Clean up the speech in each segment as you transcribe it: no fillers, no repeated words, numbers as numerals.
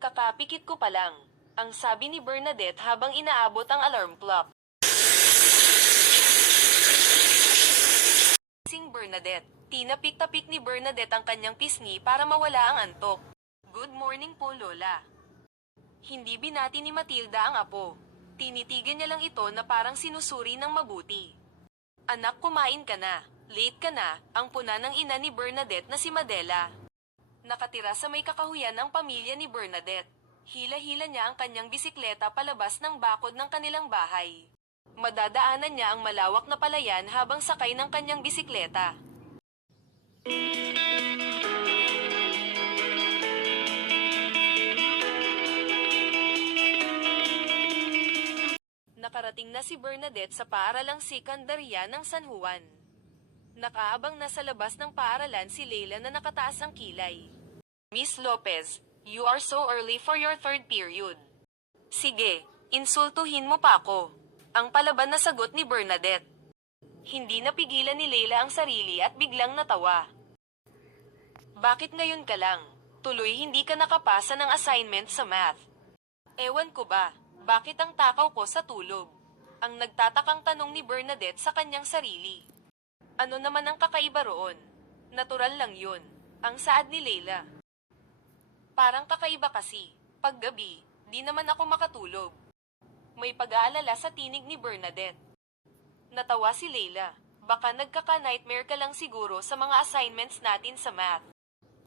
Kakapikit ko pa lang, ang sabi ni Bernadette habang inaabot ang alarm clock. Sing Bernadette. Tinapik-tapik ni Bernadette ang kanyang pisngi para mawala ang antok. Good morning po, Lola. Hindi binati ni Matilda ang apo. Tinitigan niya lang ito na parang sinusuri ng mabuti. Anak, kumain ka na. Late ka na, ang puna ng ina ni Bernadette na si Madela. Nakatira sa may kakahuyan ang pamilya ni Bernadette. Hila-hila niya ang kanyang bisikleta palabas ng bakod ng kanilang bahay. Madadaanan niya ang malawak na palayan habang sakay ng kanyang bisikleta. Nakarating na si Bernadette sa paaralang sekundarya ng San Juan. Nakaabang na sa labas ng paaralan si Leila na nakataas ang kilay. Miss Lopez, you are so early for your third period. Sige, insultuhin mo pa ako. Ang palaban na sagot ni Bernadette. Hindi napigilan ni Leila ang sarili at biglang natawa. Bakit ngayon ka lang? Tuloy hindi ka nakapasa ng assignment sa math. Ewan ko ba, bakit ang takaw ko sa tulog? Ang nagtatakang tanong ni Bernadette sa kanyang sarili. Ano naman ang kakaiba roon? Natural lang yun, ang saad ni Leila. Parang kakaiba kasi, paggabi, di naman ako makatulog. May pag-aalala sa tinig ni Bernadette. Natawa si Leila. Baka nagkaka-nightmare ka lang siguro sa mga assignments natin sa math.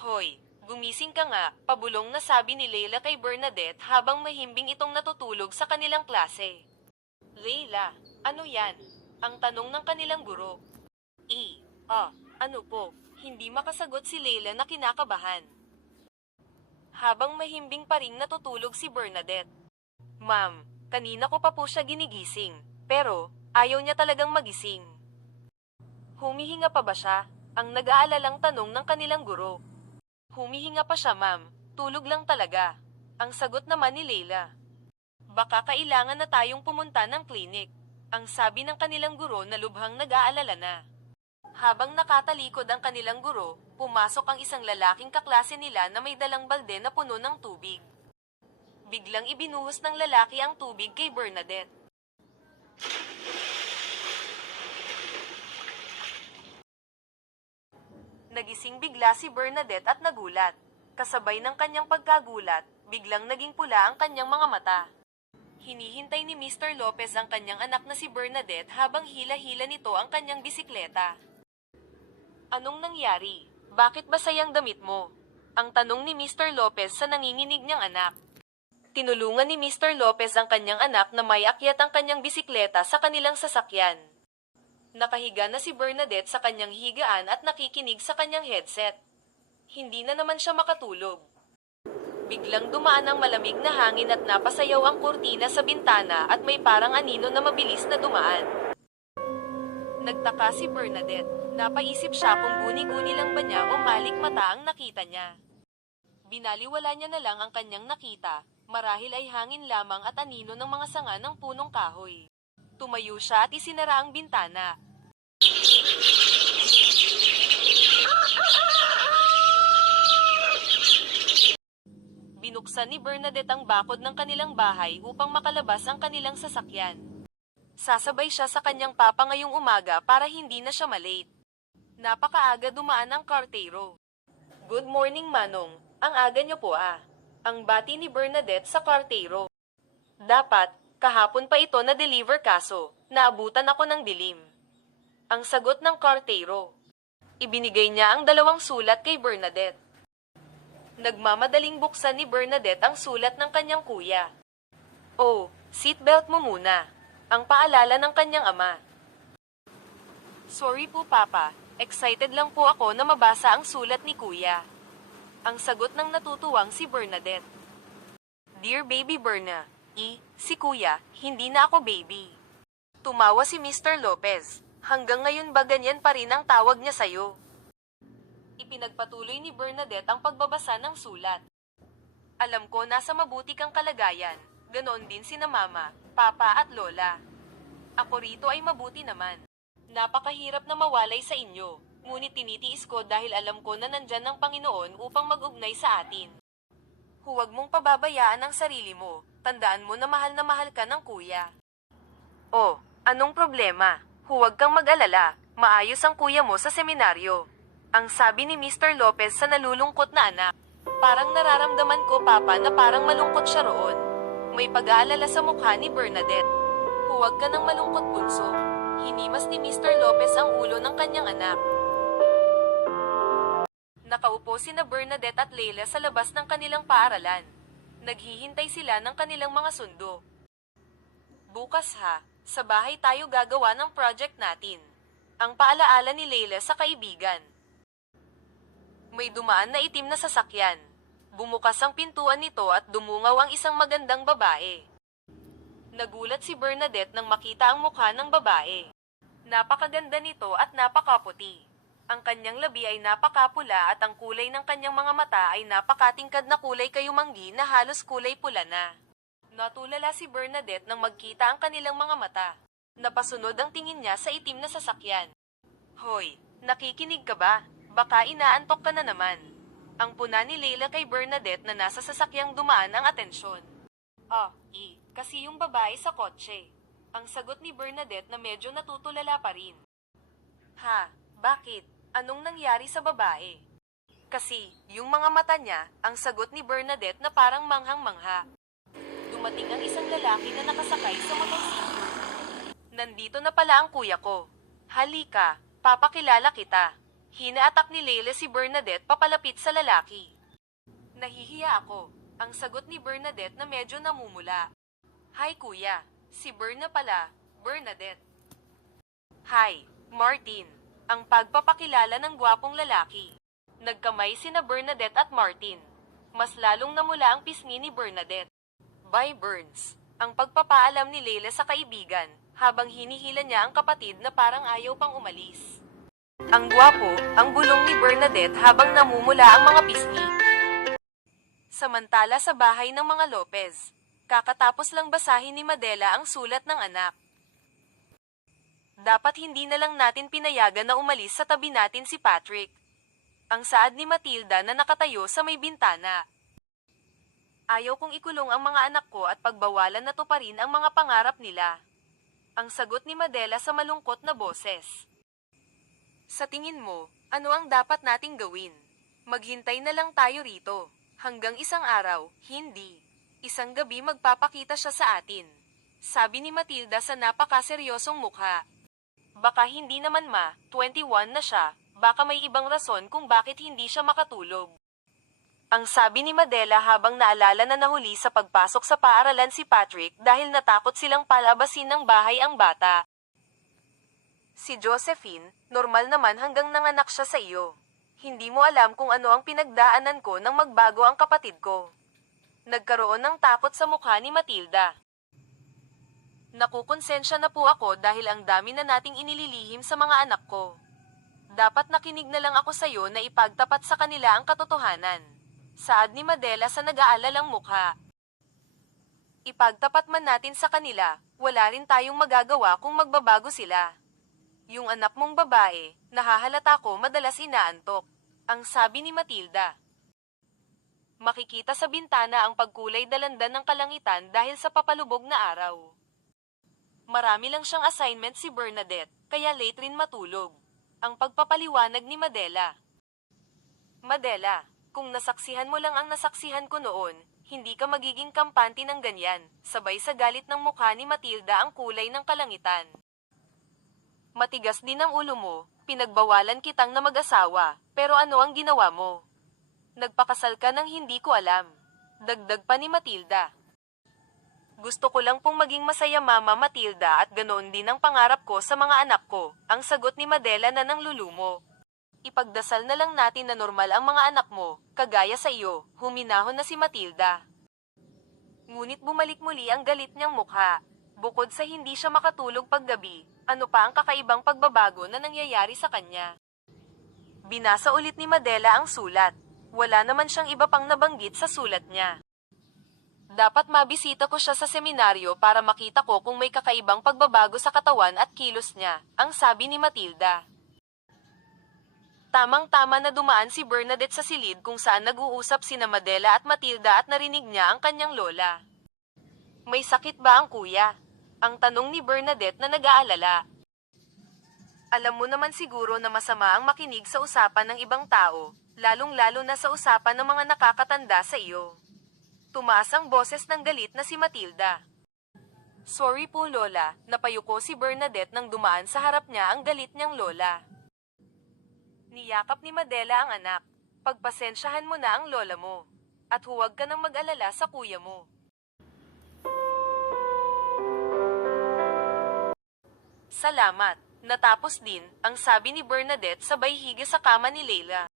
Hoy, gumising ka nga, pabulong na sabi ni Leila kay Bernadette habang mahimbing itong natutulog sa kanilang klase. Leila, ano yan? Ang tanong ng kanilang guro. Ano po? Hindi makasagot si Leila na kinakabahan. Habang mahimbing pa ring natutulog si Bernadette. Ma'am, kanina ko pa po siya ginigising, pero ayaw niya talagang magising. Humihinga pa ba siya? Ang nag-aalalang tanong ng kanilang guro. Humihinga pa siya, ma'am. Tulog lang talaga. Ang sagot naman ni Leila. Baka kailangan na tayong pumunta ng klinik. Ang sabi ng kanilang guro na lubhang nag-aalala na. Habang nakatalikod ang kanilang guro, pumasok ang isang lalaking kaklase nila na may dalang balde na puno ng tubig. Biglang ibinuhos ng lalaki ang tubig kay Bernadette. Nagising bigla si Bernadette at nagulat. Kasabay ng kanyang pagkagulat, biglang naging pula ang kanyang mga mata. Hinihintay ni Mr. Lopez ang kanyang anak na si Bernadette habang hila-hila nito ang kanyang bisikleta. Anong nangyari? Bakit ba sayang damit mo? Ang tanong ni Mr. Lopez sa nanginginig niyang anak. Tinulungan ni Mr. Lopez ang kanyang anak na may akyat ang kanyang bisikleta sa kanilang sasakyan. Nakahiga na si Bernadette sa kanyang higaan at nakikinig sa kanyang headset. Hindi na naman siya makatulog. Biglang dumaan ang malamig na hangin at napasayaw ang kurtina sa bintana at may parang anino na mabilis na dumaan. Nagtaka si Bernadette. Napaisip siya kung guni-guni lang ba niya o malik mata ang nakita niya. Binaliwala niya na lang ang kanyang nakita, marahil ay hangin lamang at anino ng mga sanga ng punong kahoy. Tumayo siya at isinara ang bintana. Binuksan ni Bernadette ang bakod ng kanilang bahay upang makalabas ang kanilang sasakyan. Sasabay siya sa kanyang papa ngayong umaga para hindi na siya malate. Napakaaga dumaan ang kartero. Good morning, Manong. Ang aga niyo po ah. Ang bati ni Bernadette sa kartero. Dapat, kahapon pa ito na-deliver kaso, naabutan ako ng dilim. Ang sagot ng kartero. Ibinigay niya ang 2 sulat kay Bernadette. Nagmamadaling buksan ni Bernadette ang sulat ng kanyang kuya. Oh, seatbelt mo muna. Ang paalala ng kanyang ama. Sorry po, Papa. Excited lang po ako na mabasa ang sulat ni Kuya. Ang sagot ng natutuwang si Bernadette. Dear Baby Berna, si Kuya, hindi na ako baby. Tumawa si Mr. Lopez. Hanggang ngayon ba ganyan pa rin ang tawag niya sa'yo? Ipinagpatuloy ni Bernadette ang pagbabasa ng sulat. Alam ko nasa mabuti kang kalagayan, ganoon din sina Mama, Papa at Lola. Ako rito ay mabuti naman. Napakahirap na mawalay sa inyo, ngunit tinitiis ko dahil alam ko na nandyan ang Panginoon upang mag-ugnay sa atin. Huwag mong pababayaan ang sarili mo. Tandaan mo na mahal ka ng kuya. Oh, anong problema? Huwag kang mag-alala. Maayos ang kuya mo sa seminaryo. Ang sabi ni Mr. Lopez sa nalulungkot na anak. Parang nararamdaman ko, Papa, na parang malungkot siya roon. May pag-aalala sa mukha ni Bernadette. Huwag ka nang malungkot, bunso. Hinimas ni Mr. Lopez ang ulo ng kanyang anak. Nakaupo sina Bernadette at Leila sa labas ng kanilang paaralan. Naghihintay sila ng kanilang mga sundo. Bukas ha, sa bahay tayo gagawa ng project natin. Ang paalaala ni Leila sa kaibigan. May dumaan na itim na sasakyan. Bumukas ang pintuan nito at dumungaw ang isang magandang babae. Nagulat si Bernadette nang makita ang mukha ng babae. Napakaganda nito at napakaputi. Ang kanyang labi ay napakapula at ang kulay ng kanyang mga mata ay napakatingkad na kulay kayumanggi na halos kulay pula na. Natulala si Bernadette nang magkita ang kanilang mga mata. Napasunod ang tingin niya sa itim na sasakyan. Hoy, nakikinig ka ba? Baka inaantok ka na naman. Ang puna ni Leila kay Bernadette na nasa sasakyang dumaan ang atensyon. Kasi yung babae sa kotse. Ang sagot ni Bernadette na medyo natutulala pa rin. Ha, bakit? Anong nangyari sa babae? Kasi, yung mga mata niya, ang sagot ni Bernadette na parang manghang-mangha. Dumating ang isang lalaki na nakasakay sa motorsiklo. Nandito na pala ang kuya ko. Halika, papakilala kita. Hinaatak ni Leila si Bernadette papalapit sa lalaki. Nahihiya ako. Ang sagot ni Bernadette na medyo namumula. Hi kuya, si Berna pala, Bernadette. Hi, Martin. Ang pagpapakilala ng gwapong lalaki. Nagkamay sina Bernadette at Martin. Mas lalong namula ang pisngi ni Bernadette. Bye Burns. Ang pagpapaalam ni Leila sa kaibigan, habang hinihila niya ang kapatid na parang ayaw pang umalis. Ang gwapo, ang bulong ni Bernadette habang namumula ang mga pisngi. Samantala sa bahay ng mga Lopez, kakatapos lang basahin ni Madela ang sulat ng anak. Dapat hindi na lang natin pinayagan na umalis sa tabi natin si Patrick. Ang saad ni Matilda na nakatayo sa may bintana. Ayaw kong ikulong ang mga anak ko at pagbawalan na tuparin ang mga pangarap nila. Ang sagot ni Madela sa malungkot na boses. Sa tingin mo, ano ang dapat nating gawin? Maghintay na lang tayo rito. Hanggang isang araw, hindi. Isang gabi magpapakita siya sa atin. Sabi ni Matilda sa napakaseryosong mukha. Baka hindi naman 21 na siya, baka may ibang rason kung bakit hindi siya makatulog. Ang sabi ni Madela habang naalala na nahuli sa pagpasok sa paaralan si Patrick dahil natakot silang palabasin ng bahay ang bata. Si Josephine, normal naman hanggang nanganak siya sa iyo. Hindi mo alam kung ano ang pinagdaanan ko nang magbago ang kapatid ko. Nagkaroon ng takot sa mukha ni Matilda. Nakukonsensya na po ako dahil ang dami na nating inililihim sa mga anak ko. Dapat nakinig na lang ako sa iyo na ipagtapat sa kanila ang katotohanan. Saad ni Madela sa nag-aalalang mukha. Ipagtapat man natin sa kanila, wala rin tayong magagawa kung magbabago sila. Yung anak mong babae, nahahalata ko madalas inaantok. Ang sabi ni Matilda. Makikita sa bintana ang pagkulay dalandan ng kalangitan dahil sa papalubog na araw. Marami lang siyang assignment si Bernadette, kaya late rin matulog. Ang pagpapaliwanag ni Madela. Madela, kung nasaksihan mo lang ang nasaksihan ko noon, hindi ka magiging kampante ng ganyan. Sabay sa galit ng mukha ni Matilda ang kulay ng kalangitan. Matigas din ang ulo mo, pinagbawalan kitang na mag-asawa, pero ano ang ginawa mo? Nagpakasal ka ng hindi ko alam. Dagdag pa ni Matilda. Gusto ko lang pong maging masaya Mama Matilda at ganoon din ang pangarap ko sa mga anak ko, ang sagot ni Madela na nanglulumo. Ipagdasal na lang natin na normal ang mga anak mo, kagaya sa iyo, huminahon na si Matilda. Ngunit bumalik muli ang galit niyang mukha. Bukod sa hindi siya makatulog paggabi, ano pa ang kakaibang pagbabago na nangyayari sa kanya? Binasa ulit ni Madela ang sulat. Wala naman siyang iba pang nabanggit sa sulat niya. Dapat mabisita ko siya sa seminaryo para makita ko kung may kakaibang pagbabago sa katawan at kilos niya, ang sabi ni Matilda. Tamang-tama na dumaan si Bernadette sa silid kung saan nag-uusap sina Madela at Matilda at narinig niya ang kanyang lola. May sakit ba ang kuya? Ang tanong ni Bernadette na nag-aalala. Alam mo naman siguro na masama ang makinig sa usapan ng ibang tao, lalong-lalo na sa usapan ng mga nakakatanda sa iyo. Tumaas ang boses ng galit na si Matilda. Sorry po lola, napayuko si Bernadette nang dumaan sa harap niya ang galit niyang lola. Niyakap ni Madela ang anak. Pagpasensyahan mo na ang lola mo. At huwag ka nang mag-alala sa kuya mo. Salamat. Natapos din, ang sabi ni Bernadette sabay higa sa kama ni Leila.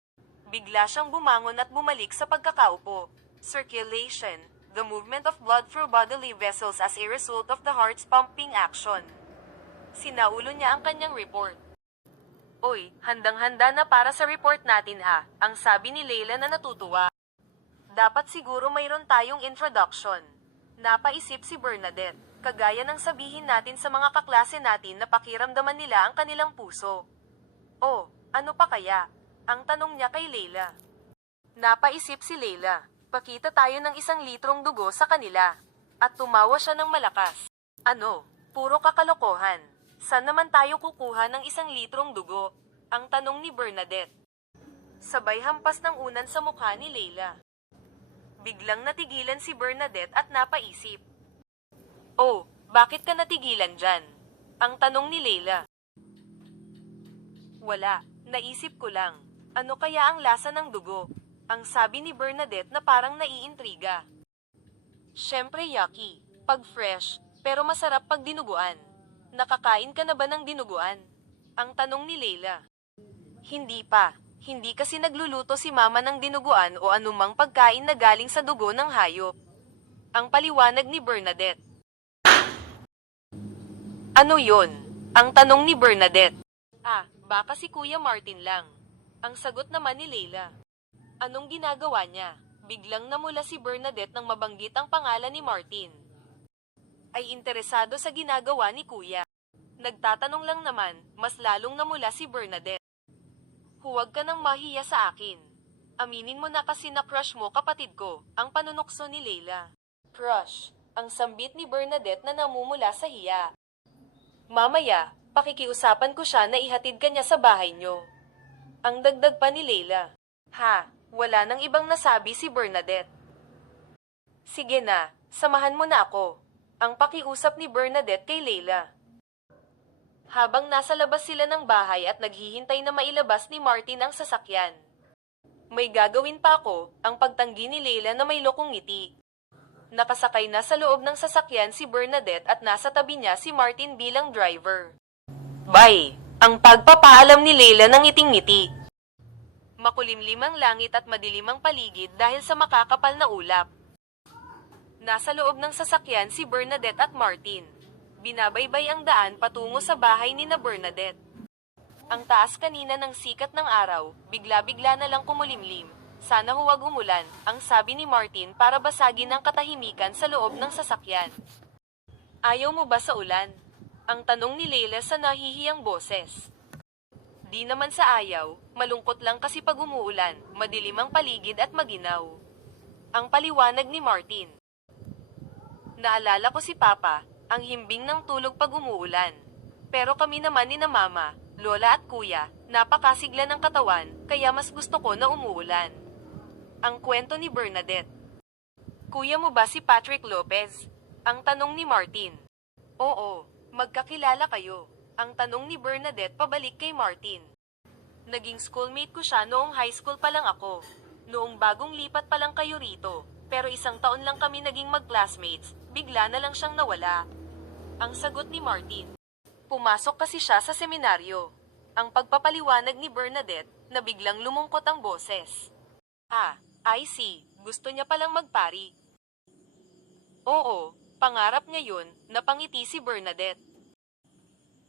Bigla siyang bumangon at bumalik sa pagkakaupo. Circulation, the movement of blood through bodily vessels as a result of the heart's pumping action. Sinaulo niya ang kanyang report. Oy, handang-handa na para sa report natin ha, ang sabi ni Leila na natutuwa. Dapat siguro mayroon tayong introduction. Napaisip si Bernadette, kagaya ng sabihin natin sa mga kaklase natin na pakiramdaman nila ang kanilang puso. Oh, ano pa kaya? Ang tanong niya kay Leila. Napaisip si Leila, pakita tayo ng 1 litrong dugo sa kanila. At tumawa siya ng malakas. Ano? Puro kakalokohan. Saan naman tayo kukuha ng 1 litrong dugo? Ang tanong ni Bernadette. Sabay hampas ng unan sa mukha ni Leila. Biglang natigilan si Bernadette at napaisip. Oh, bakit ka natigilan dyan? Ang tanong ni Leila. Wala, naisip ko lang. Ano kaya ang lasa ng dugo? Ang sabi ni Bernadette na parang naiintriga. Syempre yucky, pag fresh, pero masarap pag dinuguan. Nakakain ka na ba ng dinuguan? Ang tanong ni Leila. Hindi pa. Hindi kasi nagluluto si mama ng dinuguan o anumang pagkain na galing sa dugo ng hayop. Ang paliwanag ni Bernadette. Ano yon? Ang tanong ni Bernadette. Baka si Kuya Martin lang. Ang sagot naman ni Leila. Anong ginagawa niya? Biglang namula si Bernadette nang mabanggit ang pangalan ni Martin. Ay interesado sa ginagawa ni Kuya. Nagtatanong lang naman, mas lalong namula si Bernadette. Huwag ka nang mahiya sa akin. Aminin mo na kasi na crush mo kapatid ko, ang panunokso ni Leila. Crush, ang sambit ni Bernadette na namumula sa hiya. Mamaya, pakikiusapan ko siya na ihatid ka niya sa bahay niyo. Ang dagdag pa ni Leila. Wala nang ibang nasabi si Bernadette. Sige na, samahan mo na ako. Ang pakiusap ni Bernadette kay Leila. Habang nasa labas sila ng bahay at naghihintay na mailabas ni Martin ang sasakyan. May gagawin pa ako, ang pagtanggi ni Leila na may lokong ngiti. Nakasakay na sa loob ng sasakyan si Bernadette at nasa tabi niya si Martin bilang driver. Bye! Ang pagpapaalam ni Leila ng ngiting-ngiti. Makulimlim ang langit at madilim ang paligid dahil sa makakapal na ulap. Nasa loob ng sasakyan si Bernadette at Martin. Binabaybay ang daan patungo sa bahay ni na Bernadette. Ang taas kanina ng sikat ng araw, bigla-bigla na lang kumulimlim. Sana huwag umulan, ang sabi ni Martin para basagin ang katahimikan sa loob ng sasakyan. Ayaw mo ba sa ulan? Ang tanong ni Leila sa nahihiyang boses. Di naman sa ayaw, malungkot lang kasi pag umuulan, madilim ang paligid at maginaw. Ang paliwanag ni Martin. Naalala ko si Papa, ang himbing ng tulog pag umuulan. Pero kami naman ni na Mama, Lola at Kuya, napakasigla ng katawan, kaya mas gusto ko na umuulan. Ang kwento ni Bernadette. Kuya mo ba si Patrick Lopez? Ang tanong ni Martin. Oo, magkakilala kayo. Ang tanong ni Bernadette pabalik kay Martin. Naging schoolmate ko siya noong high school pa lang ako. Noong bagong lipat pa lang kayo rito. Pero 1 taon lang kami naging mag-classmates, bigla na lang siyang nawala. Ang sagot ni Martin. Pumasok kasi siya sa seminaryo. Ang pagpapaliwanag ni Bernadette, na biglang lumungkot ang boses. I see. Gusto niya palang magpari. Oo, pangarap niya yun, napangiti si Bernadette.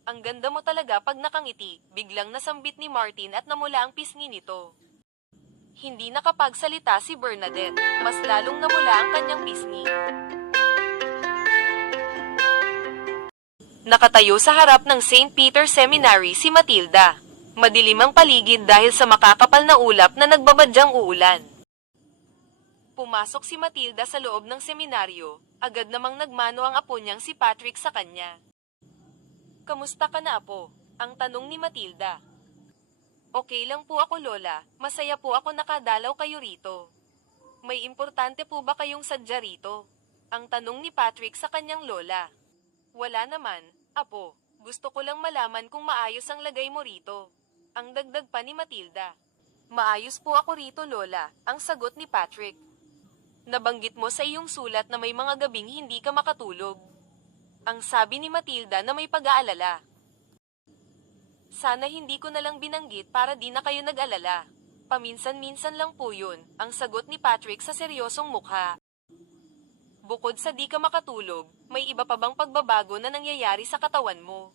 Ang ganda mo talaga pag nakangiti, biglang nasambit ni Martin at namula ang pisngi nito. Hindi nakapagsalita si Bernadette, mas lalong namula ang kanyang pisngi. Nakatayo sa harap ng St. Peter Seminary si Matilda. Madilim ang paligid dahil sa makakapal na ulap na nagbabadyang uulan. Pumasok si Matilda sa loob ng seminaryo, agad namang nagmano ang apo niyang si Patrick sa kanya. "Kamusta ka na, apo?" ang tanong ni Matilda. "Okay lang po ako, Lola. Masaya po ako nakadalaw kayo rito." "May importante po ba kayong sadya rito?" ang tanong ni Patrick sa kanyang lola. "Wala naman, apo. Gusto ko lang malaman kung maayos ang lagay mo rito." ang dagdag pa ni Matilda. "Maayos po ako rito, Lola," ang sagot ni Patrick. "Nabanggit mo sa iyong sulat na may mga gabing hindi ka makatulog." ang sabi ni Matilda na may pag-aalala. "Sana hindi ko na lang binanggit para di na kayo nag-alala. Paminsan-minsan lang po yun," ang sagot ni Patrick sa seryosong mukha. "Bukod sa di ka makatulog, may iba pa bang pagbabago na nangyayari sa katawan mo?"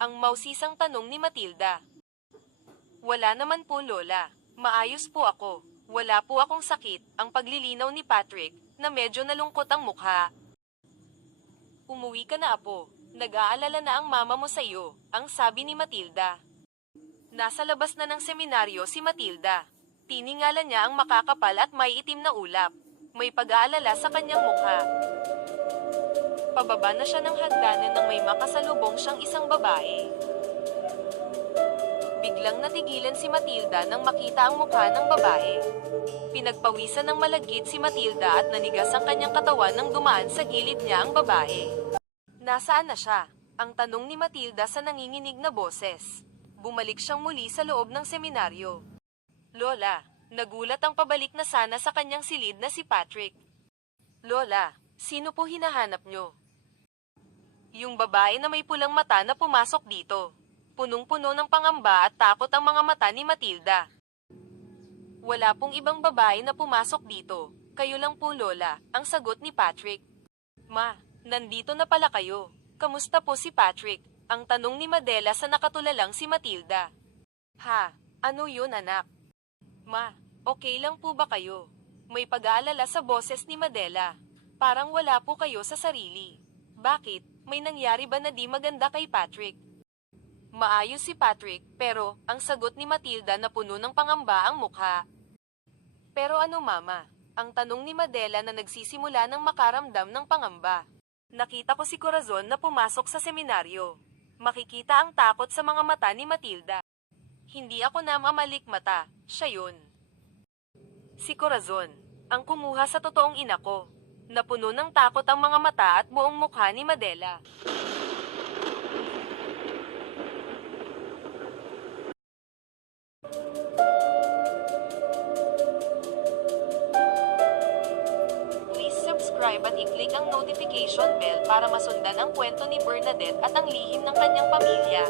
ang mausisang tanong ni Matilda. "Wala naman po, Lola. Maayos po ako. Wala po akong sakit," ang paglilinaw ni Patrick, na medyo nalungkot ang mukha. "Umuwi ka na, apo. Nag-aalala na ang mama mo sa iyo," ang sabi ni Matilda. Nasa labas na ng seminaryo si Matilda. Tiningala niya ang makakapal at may itim na ulap. May pag-aalala sa kanyang mukha. Pababa na siya ng hagdanan nang may makasalubong siyang isang babae. Biglang natigilan si Matilda nang makita ang mukha ng babae. Pinagpawisan ng malagkit si Matilda at nanigas ang kanyang katawan nang dumaan sa gilid niya ang babae. "Nasaan na siya?" ang tanong ni Matilda sa nanginginig na boses. Bumalik siyang muli sa loob ng seminaryo. "Lola," nagulat ang pabalik na sana sa kanyang silid na si Patrick. "Lola, sino po hinahanap niyo?" Yung babae na may pulang mata na pumasok dito. Punong-puno ng pangamba at takot ang mga mata ni Matilda. "Wala pong ibang babae na pumasok dito. Kayo lang po, Lola," ang sagot ni Patrick. "Ma, nandito na pala kayo. Kamusta po si Patrick?" ang tanong ni Madela sa nakatulalang si Matilda. "Ha? Ano yun, anak?" "Ma, okay lang po ba kayo?" May pag-aalala sa boses ni Madela. "Parang wala po kayo sa sarili. Bakit? May nangyari ba na di maganda kay Patrick?" Maayos si Patrick, pero, ang sagot ni Matilda na puno ng pangamba ang mukha. "Pero ano, mama?" ang tanong ni Madela na nagsisimula ng makaramdam ng pangamba. "Nakita ko si Corazon na pumasok sa seminaryo." Makikita ang takot sa mga mata ni Matilda. "Hindi ako na mamalikmata, siya yun. Si Corazon, ang kumuha sa totoong ina ko." Napuno ng takot ang mga mata at buong mukha ni Madela. Please subscribe at i-click ang notification bell para masundan ang kwento ni Bernadette at ang lihim ng kanyang pamilya.